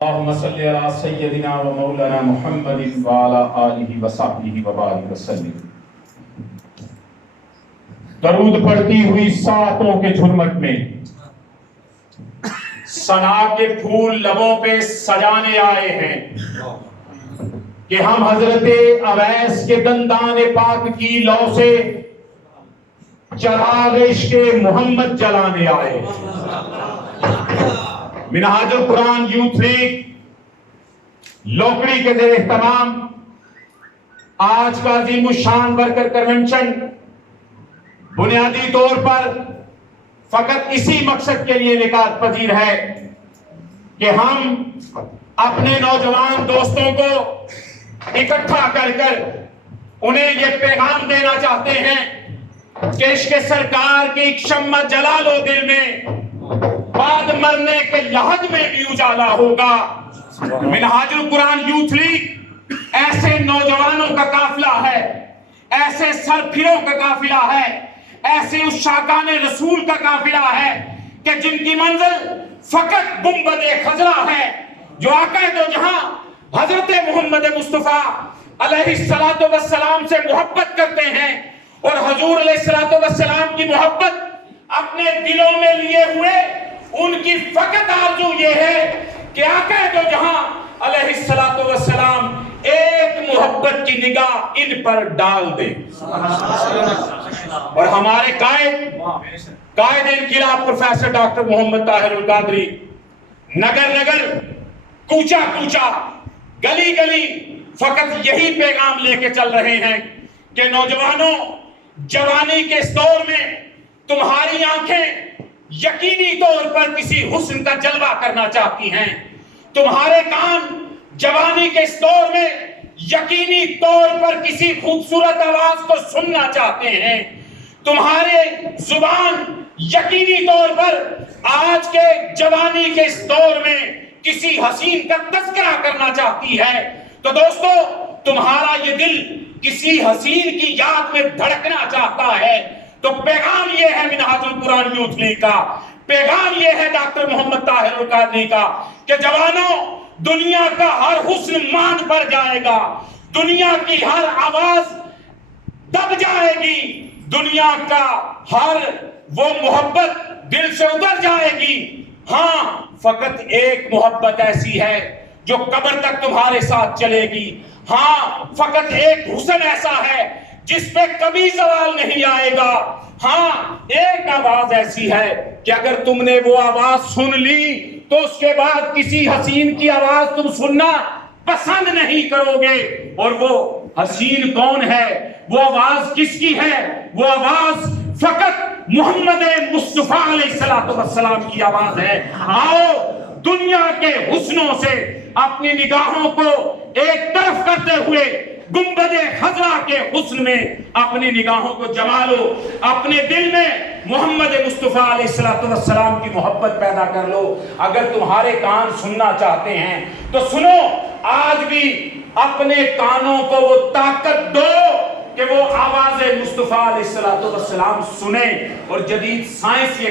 اللهم صل على سيدنا و مولانا محمد وعلى آلہ وصحبہ وبارک وسلم۔ درود پڑھتی ہوئی ساعتوں کے جھرمٹ میں ثنا کے پھول لبوں پہ سجانے آئے ہیں کہ ہم حضرت اویس کے دندان پاک کی لو سے چراغ عشق محمد جلانے آئے ہیں۔ منہاج القرآن یوتھ لیگ لوکڑی کے زیر اہتمام آج کا عظیم الشان ورکر کنونشن بنیادی طور پر فقط اسی مقصد کے لیے نکات پذیر ہے کہ ہم اپنے نوجوان دوستوں کو اکٹھا کر کر انہیں یہ پیغام دینا چاہتے ہیں کہ عشق سرکار کی ایک شمع جلا لو دل میں، بعد مرنے کے لحد میں بھی اجالا ہوگا۔ منہاج القرآن یوتھ لیگ ایسے نوجوانوں کا قافلہ ہے، ایسے سرپھروں کا قافلہ ہے، ایسے عشاقان رسول کا قافلہ ہے کہ جن کی منزل فقط گنبد خضرا ہے، جو آقا دو جہاں حضرت محمد مصطفیٰ علیہ السلام سے محبت کرتے ہیں اور حضور علیہ السلام کی محبت اپنے دلوں میں لیے ہوئے ان کی فقط آرزو یہ ہے کہ آقا دو جہاں علیہ السلام ایک محبت کی نگاہ ان پر ڈال دے۔ اور ہمارے قائد انقلاب پروفیسر ڈاکٹر محمد طاہر القادری نگر نگر کوچا کوچا گلی گلی فقط یہی پیغام لے کے چل رہے ہیں کہ نوجوانوں، جوانی کے اس دور میں تمہاری آنکھیں یقینی طور پر کسی حسن کا جلوہ کرنا چاہتی ہیں، تمہارے کان جوانی کے اس دور میں یقینی طور پر کسی خوبصورت آواز کو سننا چاہتے ہیں، تمہارے زبان یقینی طور پر آج کے جوانی کے اس دور میں کسی حسین کا تذکرہ کرنا چاہتی ہے۔ تو دوستو، تمہارا یہ دل کسی حسین کی یاد میں دھڑکنا چاہتا ہے، تو پیغام یہ ہے منہاج القرآن یوتھ لیگ کا، پیغام یہ ہے ڈاکٹر محمد طاہر القادری کا کہ جوانوں، دنیا کا ہر حسن مان پر جائے گا، دنیا کی ہر آواز دب جائے گی، دنیا کا ہر وہ محبت دل سے اتر جائے گی، ہاں فقط ایک محبت ایسی ہے جو قبر تک تمہارے ساتھ چلے گی، ہاں فقط ایک حسن ایسا ہے جس پہ کبھی زوال نہیں آئے گا، ہاں ایک آواز ایسی ہے کہ اگر تم نے وہ آواز سن لی تو اس کے بعد کسی حسین کی آواز تم سننا پسند نہیں کرو گے۔ اور وہ حسین کون ہے، وہ آواز کس کی ہے؟ وہ آواز فقط محمد مصطفیٰ علیہ السلام کی آواز ہے۔ آؤ دنیا کے حسنوں سے اپنی نگاہوں کو ایک طرف کرتے ہوئے گنبد خضرا کے حسن میں اپنی نگاہوں کو جما لو، اپنے دل میں محمد مصطفیٰ علیہ السلام کی محبت پیدا کر لو۔ اگر تمہارے کان سننا چاہتے ہیں تو سنو، آج بھی اپنے کانوں کو وہ طاقت دو کہ وہ آواز مصطفیٰ علیہ السلام سنیں۔ اور جدید سائنس یہ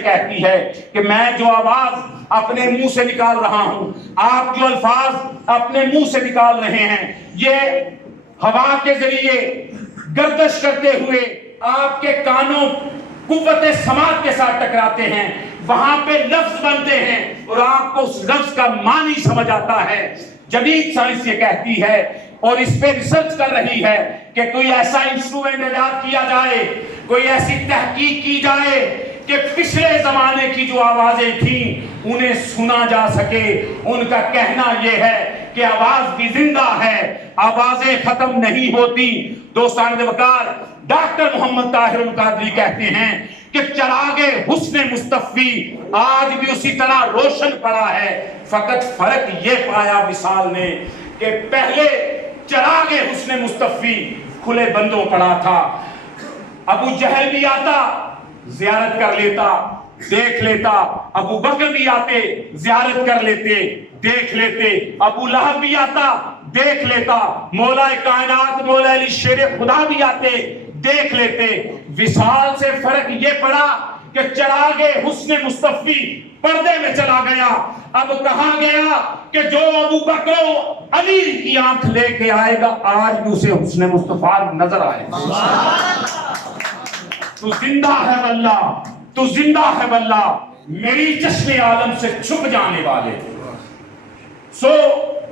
کہتی ہے کہ میں جو آواز اپنے منہ سے نکال رہا ہوں، آپ جو الفاظ اپنے منہ سے نکال رہے ہیں، یہ ہوا کے ذریعے گردش کرتے ہوئے آپ کے کانوں قوت سماعت کے ساتھ ٹکراتے ہیں، وہاں پہ لفظ بنتے ہیں اور آپ کو اس لفظ کا معنی سمجھ آتا ہے۔ جدید سائنس یہ کہتی ہے اور اس پہ ریسرچ کر رہی ہے کہ کوئی ایسا انسٹرومنٹ ایجاد کیا جائے، کوئی ایسی تحقیق کی جائے کہ پچھلے زمانے کی جو آوازیں تھیں انہیں سنا جا سکے۔ ان کا کہنا یہ ہے کہ آواز بھی زندہ ہے، آوازیں ختم نہیں ہوتی۔ دوستان وقار، ڈاکٹر محمد طاہر القادری کہتے ہیں کہ چراغ حسن مصطفی آج بھی اسی طرح روشن پڑا ہے، فقط فرق یہ پایا وصال نے کہ پہلے چراغ حسن مصطفی کھلے بندوں پڑا تھا، ابو جہل بھی آتا زیارت کر لیتا، دیکھ لیتا، ابو بکر بھی آتے زیارت کر لیتے، دیکھ لیتے، ابو لہب بھی آتا دیکھ لیتا، مولا کائنات مولا علی شیر خدا بھی آتے دیکھ لیتے۔ وصال سے فرق یہ پڑا کہ چراغ حسن مصطفی پردے میں چلا گیا. اب کہا گیا کہ جو ابو بکر و علی کی آنکھ لے کے آئے گا آج بھی اسے حسن مصطفیٰ نظر آئے گا. تو زندہ ہے واللہ، تو زندہ ہے واللہ، میری چشم عالم سے چھپ جانے والے. سو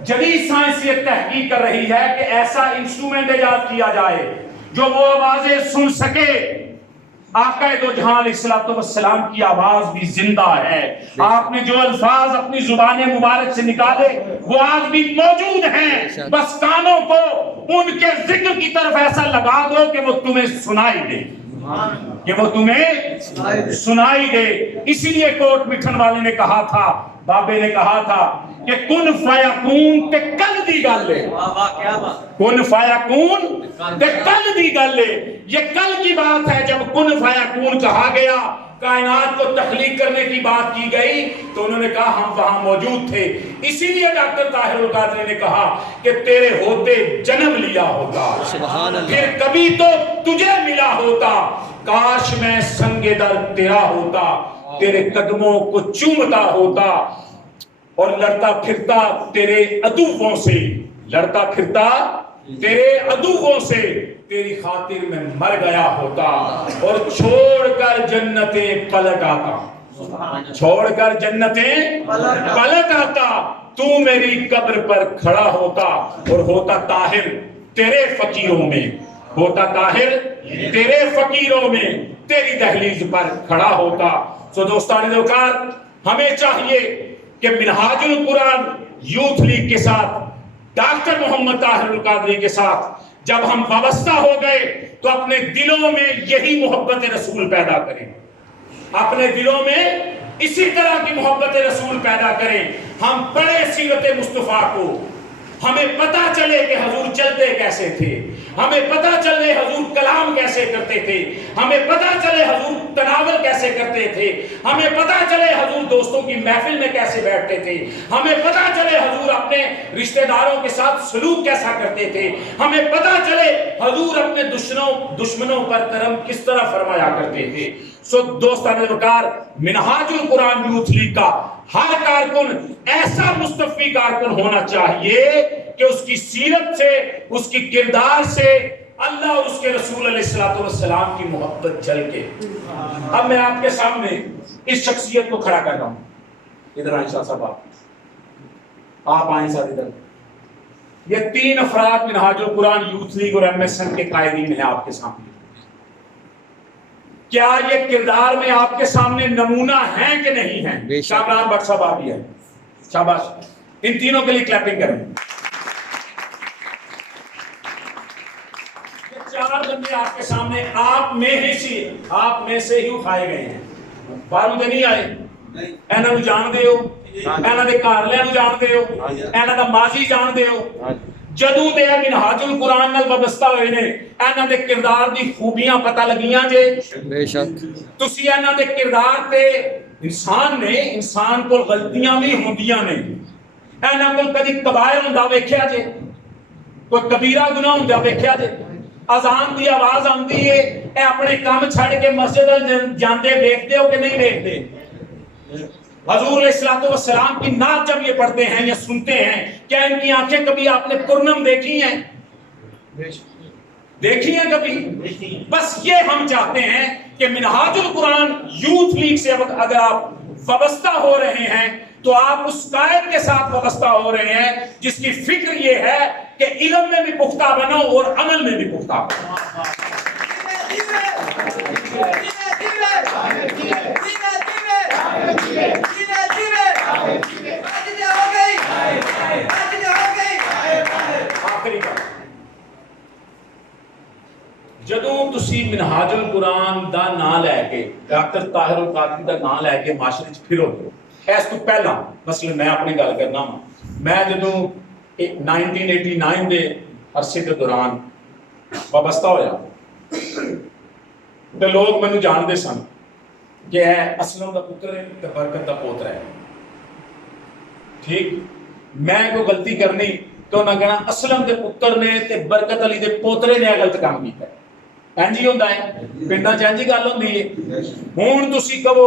جدید سائنس یہ تحقیق کر رہی ہے کہ ایسا انسٹرومنٹ ایجاد کیا جائے جو وہ آوازیں سن سکے. آقا دو جہاں علیہ السلام کی آواز بھی زندہ ہے. آپ نے جو الفاظ اپنی زبان مبارک سے نکالے وہ آج بھی موجود ہیں، بس کانوں کو ان کے ذکر کی طرف ایسا لگا دو کہ وہ تمہیں سنائی دے، کہ وہ تمہیں سنائی دے. اسی لیے کوٹ مٹھن والے نے کہا تھا، بابے نے کہا تھا کہ کن فیکون تے کل دی گل ہے. کن فیکون تے کل دی گل ہے. یہ کل کی بات ہے. جب کن فیکون کہا گیا، کائنات کو تخلیق کرنے کی بات کی گئی تو انہوں نے کہا ہم وہاں موجود تھے. اسی لیے ڈاکٹر طاہر القادری نے کہا کہ تیرے ہوتے جنم لیا ہوتا، پھر کبھی تو تجھے ملا ہوتا. کاش میں سنگ در تیرا ہوتا، تیرے قدموں کو چومتا ہوتا اور لڑتا پھرتا تیرے عدووں سے، لڑتا پھرتا تیرے عدووں سے تیری خاطر میں مر گیا ہوتا اور چھوڑ کر جنتیں پلٹ آتا، چھوڑ کر جنتیں پلٹ آتا. تو میری قبر پر کھڑا ہوتا اور ہوتا طاہر تیرے فقیروں میں، ہوتا طاہر تیرے فقیروں میں، تیری دہلیز پر کھڑا ہوتا. سو دوستان دوکار، ہمیں چاہیے کہ منہاج القرآن یوتھ لیگ کے ساتھ، ڈاکٹر محمد طاہر القادری کے ساتھ جب ہم وابستہ ہو گئے تو اپنے دلوں میں یہی محبت رسول پیدا کریں، اپنے دلوں میں اسی طرح کی محبت رسول پیدا کریں. ہم پڑھیں سیرت مصطفیٰ کو، ہمیں پتہ چلے کہ حضور چلتے کیسے تھے، ہمیں پتہ چلے حضور کلام کیسے کرتے تھے، ہمیں پتہ چلے حضور تناول کیسے کرتے تھے، ہمیں پتہ چلے حضور دوستوں کی محفل میں کیسے بیٹھتے تھے، ہمیں پتہ چلے حضور اپنے رشتہ داروں کے ساتھ سلوک کیسا کرتے تھے، ہمیں پتہ چلے حضور اپنے دشمنوں پر کرم کس طرح فرمایا کرتے تھے. سو دوستان وقار، منہاج القرآن یوتھ لیگ کا ہر کارکن ایسا مصطفی کارکن ہونا چاہیے کہ اس کی سیرت سے، اس کی کردار سے اللہ اور اس کے رسول علیہ السلام کی محبت جل کے. اب میں آپ کے سامنے اس شخصیت کو کھڑا کر رہا ہوں. ادھر آئیں شاہ صاحب، آپ آئیں ساتھ ادھر. یہ 3 افراد منہاج القرآن یوتھ لیگ اور MSN کے قائدین ہیں آپ کے سامنے. کیا یہ کردار میں آپ کے سامنے نمونہ ہیں کہ نہیں ہیں؟ شاہرام بٹ صاحب آپ ہی ہیں، شاباش. ان تینوں کے لیے کلیپنگ کریں. یہ 4 بندے آپ کے سامنے آپ میں سے ہی اٹھائے گئے ہیں. باہروں دے نہیں آئے. ਇਹਨਾਂ ਨੂੰ ਜਾਣਦੇ ਹੋ, ਇਹਨਾਂ ਦੇ ਘਰਲਿਆਂ ਨੂੰ ਜਾਣਦੇ ਹੋ, ਇਹਨਾਂ ਦਾ ਮਾਜ਼ੀ ਜਾਣਦੇ ਹੋ. ਜਦੋਂ ਦੇ ਮਿਨਹਾਜੁਲ ਕੁਰਾਨ ਨਾਲ ਵਬਸਤਾ ਹੋਏ ਨੇ ਇਹਨਾਂ ਦੇ ਕਿਰਦਾਰ ਦੀ ਖੂਬੀਆਂ ਪਤਾ ਲੱਗੀਆਂ ਜੇ. ਬੇਸ਼ੱਕ ਤੁਸੀਂ ਇਹਨਾਂ ਦੇ ਕਿਰਦਾਰ ਤੇ ਇਨਸਾਨ ਨੇ, ਇਨਸਾਨ ਕੋਲ ਗਲਤੀਆਂ ਵੀ ਹੁੰਦੀਆਂ ਨੇ. ਇਹਨਾਂ ਕੋਲ ਕਦੀ ਕਬਾਇਰ ਹੁੰਦਾ ਵੇਖਿਆ ਜੇ, ਕੋਈ ਕਬੀਰਾ ਗੁਨਾਹ ਹੁੰਦਾ ਵੇਖਿਆ ਜੇ. ਅਜ਼ਾਨ ਦੀ ਆਵਾਜ਼ ਆਉਂਦੀ ਏ, ਇਹ ਆਪਣੇ ਕੰਮ ਛੱਡ ਕੇ ਮਸਜਿਦ ਜਾਂਦੇ ਵੇਖਦੇ ਹੋ ਕਿ ਨਹੀਂ ਵੇਖਦੇ? حضور علیہ السلام کی نعت جب یہ پڑھتے ہیں یا سنتے ہیں، کیا ان کی آنکھیں کبھی آپ نے پرنم دیکھی ہیں؟ دیکھی ہیں کبھی؟ بس یہ ہم چاہتے ہیں کہ منہاج القرآن یوتھ لیگ سے اگر آپ وابستہ ہو رہے ہیں تو آپ اس قائد کے ساتھ وابستہ ہو رہے ہیں جس کی فکر یہ ہے کہ علم میں بھی پختہ بنو اور عمل میں بھی پختہ بنو. جدوں تسی منہاج القرآن دا نام لے کے، ڈاکٹر طاہر القادری دا نام لے کے معاشرے چ پھرو گے، اس تو پہلا مثلا میں اپنی گل کرنا ہوں، میں جدوں 1989 دے عرصے کے دوران وابستہ ہویا تے لوگ مینوں جانتے سن کہ ہے اسلم دا پتر ہے تے برکت دا پوترا ہے. ٹھیک، میں کوئی غلطی کرنی تو نہ کہنا اسلم دے پتر نے تے برکت علی دے پوترے نے غلط کام کیتا ہے. ਇੰਜ ਹੀ ਹੁੰਦਾ ਹੈ, ਪਿੰਡਾਂ 'ਚ ਇੰਜ ਹੀ ਗੱਲ ਹੁੰਦੀ ਹੈ। ਹੁਣ ਤੁਸੀਂ ਕਹੋ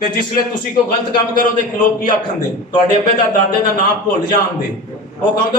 ਤੇ ਜਿਸਲੇ ਤੁਸੀਂ ਕੋਈ ਗਲਤ ਕੰਮ ਕਰੋ ਤੇ ਲੋਕ ਕੀ ਆਖਣਦੇ, ਤੁਹਾਡੇ ਅੱਬੇ ਦਾ ਦਾਦੇ ਦਾ ਨਾਮ ਭੁੱਲ ਜਾਣਦੇ, ਉਹ ਕਹਿੰਦੇ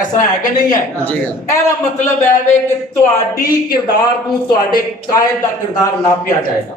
ਐਸਾ ਹੈ ਕਿ ਨਹੀਂ ਹੈ? ਇਹਦਾ ਮਤਲਬ ਹੈ ਵੇ ਕਿ ਤੁਹਾਡੀ ਕਿਰਦਾਰ ਨੂੰ ਤੁਹਾਡੇ ਕਾਇਦ ਦਾ ਕਿਰਦਾਰ ਨਾਪਿਆ ਜਾਏਗਾ,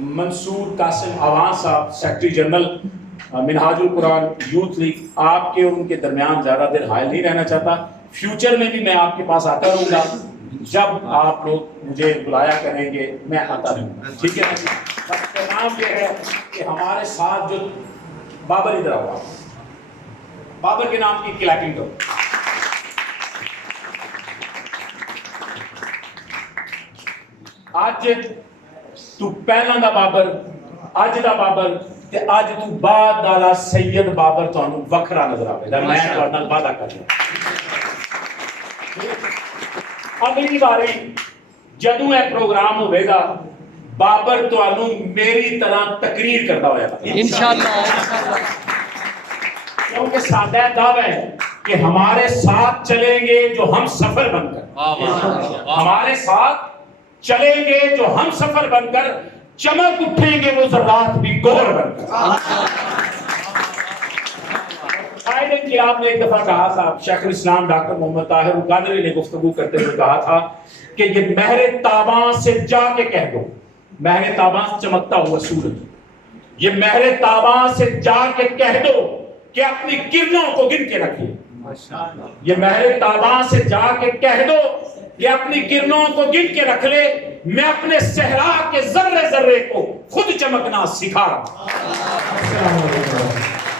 منصور قاسم آوان صاحب سیکرٹری جنرل منہاج القرآن یوتھ لیگ، آپ کے اور ان کے درمیان زیادہ دیر حائل نہیں رہنا چاہتا. فیوچر میں بھی میں آپ کے پاس آتا رہوں گا، جب آپ لوگ مجھے بلایا کریں گے میں آتا رہوں گا، ٹھیک ہے. پیغام یہ ہے کہ ہمارے ساتھ جو بابر ادھر ہوا، بابر کے نام کی کلیپنگ کرو. اج تو پہلا دا بابر، اج دا بابر تے اج تو بعد دا سید بابر تانوں وکھرا نظر آوے گا. میں تہاڈے نال وعدہ کر رہا. اگلی باری جدوں یہ پروگرام ہوئے گا بابر تانوں میری طرح تقریر کرتا ہویا گا انشاءاللہ. کیونکہ سادہ دعویٰ ہے کہ ہمارے ساتھ چلیں گے جو ہم سفر بن کر، ہمارے ساتھ چلیں گے جو ہم سفر بن کر، چمک اٹھیں گے وہ ذرات بھی گور بن کر. قائدین کی آپ نے ایک دفعہ کہا تھا، شیخ الاسلام ڈاکٹر محمد طاہر القادری نے گفتگو کرتے ہوئے کہا تھا کہ یہ مہر تاباں سے جا کے کہہ دو، مہر تاباں چمکتا ہوا سورج، یہ مہر تاباں سے جا کے کہہ دو کہ اپنی کرنوں کو گن کے رکھیے. یہ مہر تاباں سے جا کے کہہ دو کہ اپنی کرنوں کو گن کے رکھ لے، میں اپنے صحرا کے ذرے ذرے کو خود چمکنا سکھا رہا ہوں.